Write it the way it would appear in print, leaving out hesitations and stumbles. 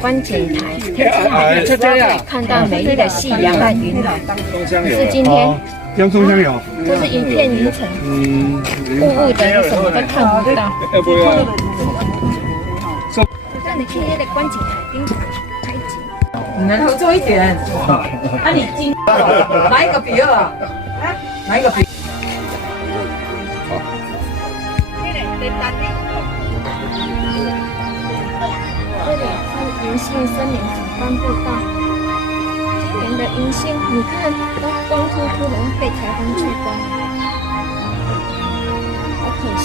观景台，可以看到美丽的夕阳和云海。是今天用中香油，就是一片云层，雾雾的，你什么都看不到。让你去那个观景台边拍景。你们合作一点。那你今哪一个比二啊？哪一个比？这里是银杏森林景观步道。今年的银杏，你看都光秃秃的，被台风吹光，好可惜。